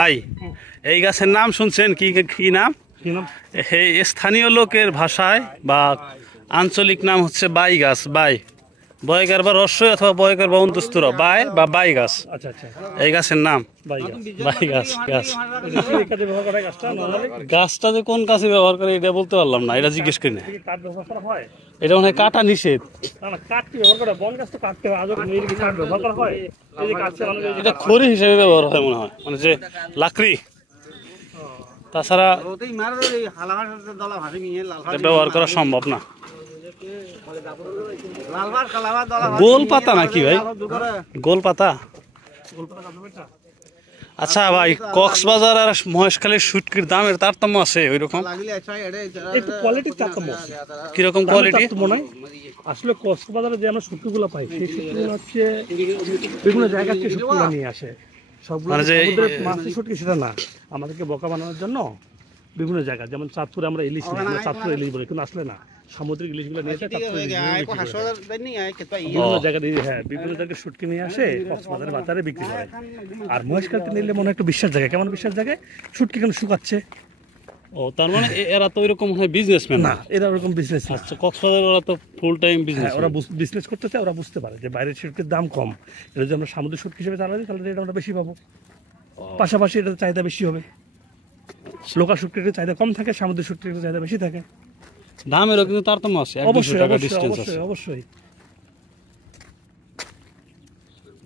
ভাই এই গাছের নাম শুনছেন? কি কি নাম? এই স্থানীয় লোকের ভাষায় বা আঞ্চলিক নাম হচ্ছে বাই গাছ। বাই বয়কার বা রস্যই অথবা বয়কার বা অন্তস্তুর বাই বা বাই গাছ। এই গাছের নাম বাই গাছ। গাছটা যে কোন কাছে ব্যবহার করে এটা বলতে পারলাম না, এটা জিজ্ঞেস করি না। এটা মনে হয় কাটা নিষেধ। এটা খড়ি হিসেবে ব্যবহার হয় মনে হয়, মানে যে লাকড়ি। তাছাড়া ব্যবহার করা সম্ভব না। গোল পাতা নাকি ভাই? গোল পাতা। আচ্ছা ভাই, কক্সবাজার আর মহেশখালীর শুটকির দামের তারতম্য আছে ওইরকম? কিরকম কোয়ালিটি? আসলে কক্সবাজারে যে আমরা শুটকিগুলো পাই সেই শুটকিগুলো হচ্ছে বিভিন্ন জায়গা থেকে শুটকিগুলো নিয়ে আসে। সবগুলো মাছের শুটকি সেটা না, আমাদেরকে বোকা বানানোর জন্য বিভিন্ন জায়গা, যেমন চাঁদপুরে আমরা ইলিশ নিই, চাঁদপুরে ইলিশ বলি, কিন্তু আসলে না, সামুদ্রিক ইলিশগুলো নিয়ে আসে বিভিন্ন জায়গা দিয়ে। হ্যাঁ, বিভিন্ন জায়গায় শুটকি নিয়ে আসে কক্সবাজারের বাজারে বিক্রি করে। আর মহেশখালীতে নিলে মনে হয় একটু বিশ্বাস জায়গায়। কেমন বিশ্বাস জায়গায়? শুটকি কেন শুকাচ্ছে। ও, তার মানে এরা তো ওইরকম বিজনেসম্যান না, এরা ওরকম বিজনেস না। আচ্ছা, কক্সবাজার ওরা তো ফুল টাইম বিজনেস। ওরা বিজনেস করতে চায়, ওরা বুঝতে পারে যে বাইরের শুটকির দাম কম, এটা যদি আমরা সামুদ্রিক শুটকি হিসেবে চালাই তাহলে এটা আমরা বেশি পাবো, পাশাপাশি এটার চাহিদা বেশি হবে। লোকাল শুটকির চাহিদা কম থাকে, সামুদ্রিক শুটকির চাহিদা বেশি থাকে। দামেরও কিন্তু তারতম্য আছে, অবশ্যই অবশ্যই।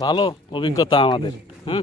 ভালো অভিজ্ঞতা আমাদের। হ্যাঁ।